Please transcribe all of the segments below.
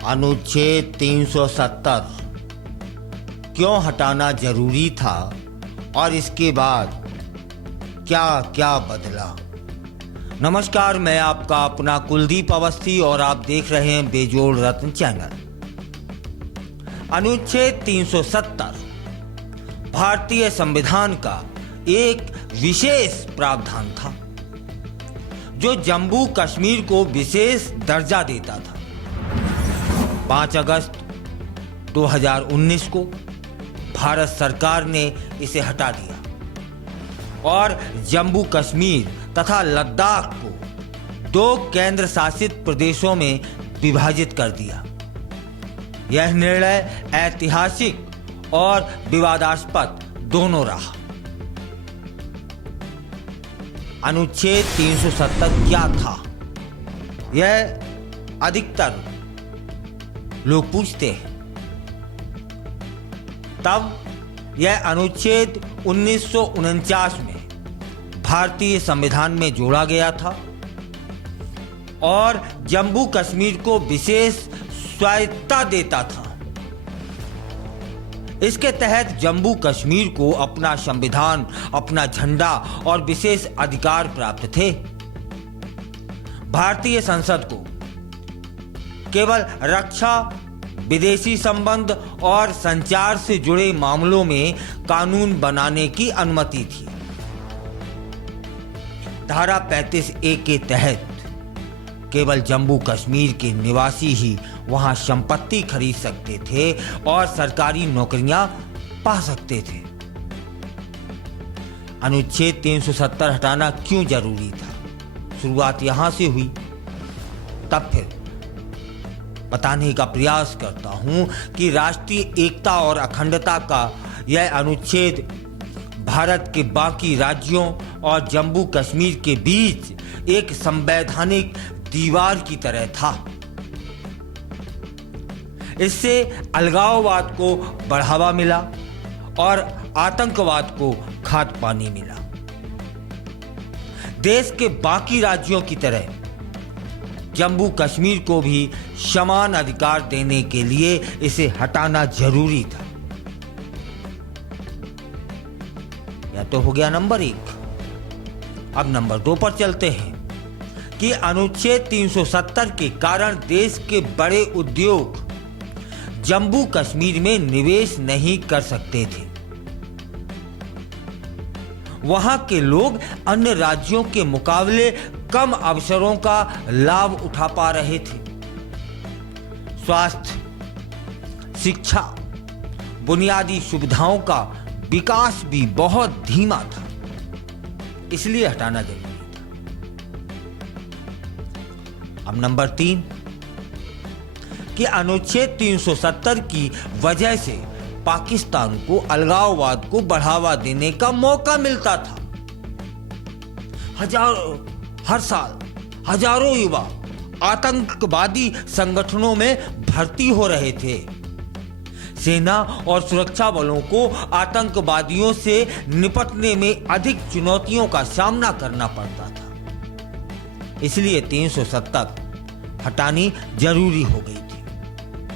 अनुच्छेद 370 क्यों हटाना जरूरी था और इसके बाद क्या क्या बदला। नमस्कार, मैं आपका अपना कुलदीप अवस्थी और आप देख रहे हैं बेजोड़ रत्न चैनल। अनुच्छेद 370 भारतीय संविधान का एक विशेष प्रावधान था जो जम्मू कश्मीर को विशेष दर्जा देता था। 5 अगस्त 2019 को भारत सरकार ने इसे हटा दिया और जम्मू कश्मीर तथा लद्दाख को 2 केंद्र शासित प्रदेशों में विभाजित कर दिया। यह निर्णय ऐतिहासिक और विवादास्पद दोनों रहा। अनुच्छेद 370 क्या था, यह अधिकतर लोग पूछते हैं। तब यह अनुच्छेद 1949 में भारतीय संविधान में जोड़ा गया था और जम्मू कश्मीर को विशेष स्वायत्तता देता था। इसके तहत जम्मू कश्मीर को अपना संविधान, अपना झंडा और विशेष अधिकार प्राप्त थे। भारतीय संसद को केवल रक्षा, विदेशी संबंध और संचार से जुड़े मामलों में कानून बनाने की अनुमति थी। धारा 35A के तहत केवल जम्मू कश्मीर के निवासी ही वहां संपत्ति खरीद सकते थे और सरकारी नौकरियां पा सकते थे। अनुच्छेद 370 हटाना क्यों जरूरी था? शुरुआत यहां से हुई, तब फिर बताने का प्रयास करता हूं कि राष्ट्रीय एकता और अखंडता का यह अनुच्छेद भारत के बाकी राज्यों और जम्मू कश्मीर के बीच एक संवैधानिक दीवार की तरह था। इससे अलगाववाद को बढ़ावा मिला और आतंकवाद को खाद पानी मिला। देश के बाकी राज्यों की तरह जम्मू कश्मीर को भी समान अधिकार देने के लिए इसे हटाना जरूरी था। यह तो हो गया नंबर 1। अब नंबर 2 पर चलते हैं कि अनुच्छेद 370 के कारण देश के बड़े उद्योग जम्मू कश्मीर में निवेश नहीं कर सकते थे। वहां के लोग अन्य राज्यों के मुकाबले कम अवसरों का लाभ उठा पा रहे थे। स्वास्थ्य, शिक्षा, बुनियादी सुविधाओं का विकास भी बहुत धीमा था, इसलिए हटाना जरूरी था। अब नंबर 3 कि अनुच्छेद 370 की वजह से पाकिस्तान को अलगाववाद को बढ़ावा देने का मौका मिलता था। हर साल हजारों युवा आतंकवादी संगठनों में भर्ती हो रहे थे। सेना और सुरक्षा बलों को आतंकवादियों से निपटने में अधिक चुनौतियों का सामना करना पड़ता था, इसलिए 370 हटानी जरूरी हो गई थी।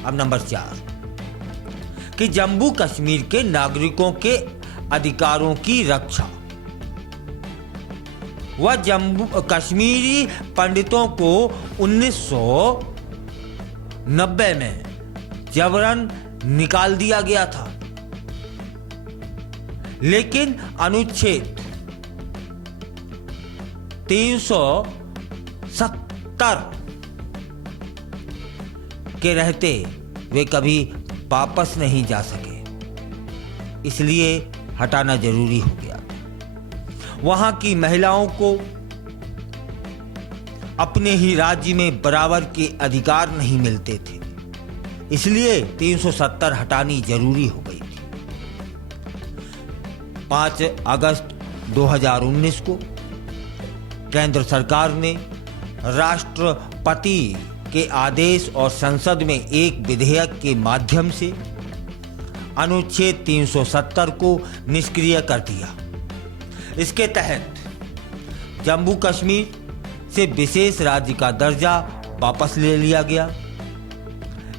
अब नंबर 4 कि जम्मू कश्मीर के नागरिकों के अधिकारों की रक्षा। वह जम्मू कश्मीरी पंडितों को 1990 में जबरन निकाल दिया गया था, लेकिन अनुच्छेद 370 के रहते वे कभी वापस नहीं जा सके, इसलिए हटाना जरूरी हो गया। वहां की महिलाओं को अपने ही राज्य में बराबर के अधिकार नहीं मिलते थे, इसलिए 370 हटानी जरूरी हो गई थी। 5 अगस्त 2019 को केंद्र सरकार ने राष्ट्रपति के आदेश और संसद में एक विधेयक के माध्यम से अनुच्छेद 370 को निष्क्रिय कर दिया। इसके तहत जम्मू कश्मीर से विशेष राज्य का दर्जा वापस ले लिया गया।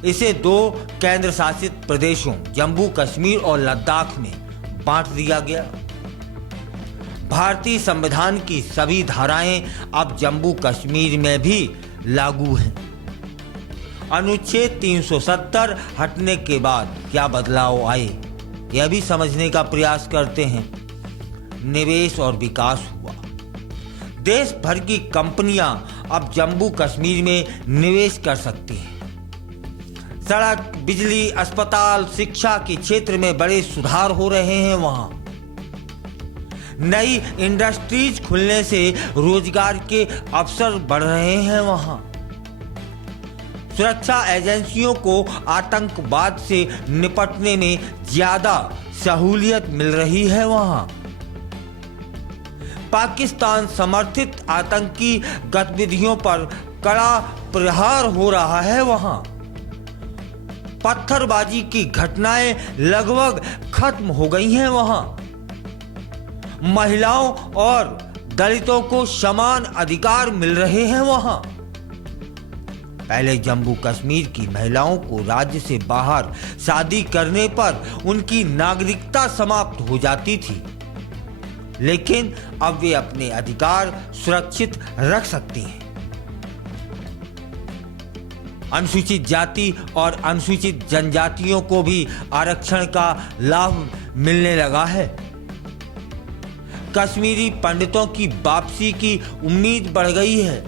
इसे 2 केंद्र शासित प्रदेशों जम्मू कश्मीर और लद्दाख में बांट दिया गया। भारतीय संविधान की सभी धाराएं अब जम्मू कश्मीर में भी लागू हैं। अनुच्छेद 370 हटने के बाद क्या बदलाव आए, यह भी समझने का प्रयास करते हैं। निवेश और विकास हुआ। देश भर की कंपनियां अब जम्मू कश्मीर में निवेश कर सकती हैं। सड़क, बिजली, अस्पताल, शिक्षा के क्षेत्र में बड़े सुधार हो रहे हैं। वहां नई इंडस्ट्रीज खुलने से रोजगार के अवसर बढ़ रहे हैं। वहां सुरक्षा एजेंसियों को आतंकवाद से निपटने में ज्यादा सहूलियत मिल रही है। वहां पाकिस्तान समर्थित आतंकी गतिविधियों पर कड़ा प्रहार हो रहा है। वहां पत्थरबाजी की घटनाएं लगभग खत्म हो गई हैं। वहां महिलाओं और दलितों को समान अधिकार मिल रहे हैं। वहां पहले जम्मू कश्मीर की महिलाओं को राज्य से बाहर शादी करने पर उनकी नागरिकता समाप्त हो जाती थी, लेकिन अब वे अपने अधिकार सुरक्षित रख सकती हैं। अनुसूचित जाति और अनुसूचित जनजातियों को भी आरक्षण का लाभ मिलने लगा है। कश्मीरी पंडितों की वापसी की उम्मीद बढ़ गई है।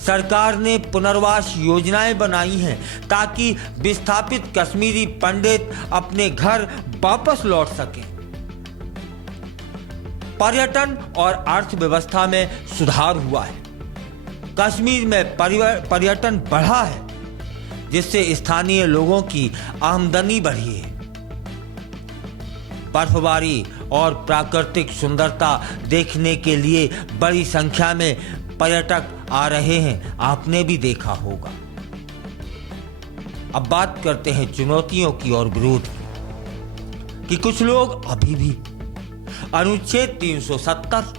सरकार ने पुनर्वास योजनाएं बनाई हैं ताकि विस्थापित कश्मीरी पंडित अपने घर वापस लौट सकें। पर्यटन और अर्थव्यवस्था में सुधार हुआ है। कश्मीर में पर्यटन बढ़ा है, जिससे स्थानीय लोगों की आमदनी बढ़ी है। बर्फबारी और प्राकृतिक सुंदरता देखने के लिए बड़ी संख्या में पर्यटक आ रहे हैं। आपने भी देखा होगा। अब बात करते हैं चुनौतियों की और विरोध की, कि कुछ लोग अभी भी अनुच्छेद 370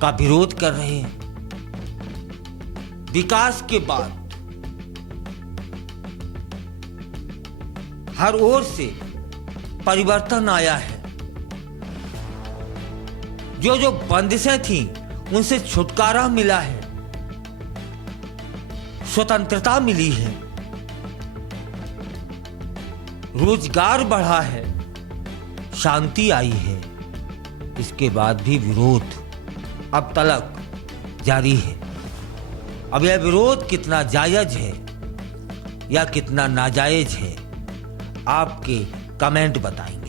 का विरोध कर रहे हैं। विकास के बाद हर ओर से परिवर्तन आया है। जो बंदिशें थीं, उनसे छुटकारा मिला है, स्वतंत्रता मिली है, रोजगार बढ़ा है, शांति आई है। इसके बाद भी विरोध अब तक जारी है। अब यह विरोध कितना जायज है या कितना नाजायज है, आपके कमेंट बताएंगे।